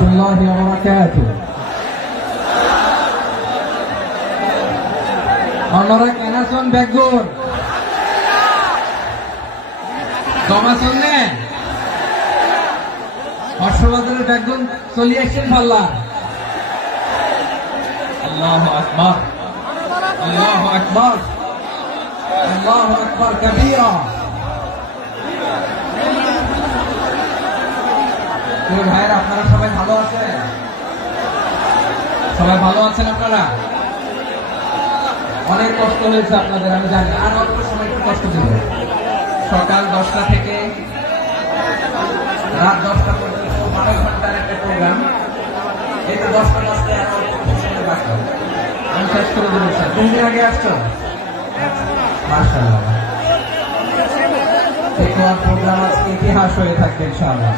warahmatullahi wabarakatuh. আপনারা কেন আছেন ব্যাকগুন জমাছেন না হর্ষবর্ধনের ব্যাকগুন চলে আসছেন পাল্লা আল্লাহু আকবার আল্লাহু আকবার আল্লাহু আকবার কাবীরা। ভাইয়েরা আপনারা সবাই ভালো আছেন? সবাই ভালো আছেন? আপনারা অনেক কষ্ট হয়েছে আপনাদের, আমি জানি। আর অল্প সময় একটু কষ্ট দেবে। সকাল 10টা থেকে রাত 10টা পর্যন্ত 12 ঘন্টার একটা প্রোগ্রাম। এই তো 10টা বাজতে আর অল্প সময় বাকি, আমি শেষ করে দেবো। কোন দিন আগে আসছো? মাশাআল্লাহ, প্রোগ্রাম আজকে ইতিহাস হয়ে থাকবে ইনশাআল্লাহ।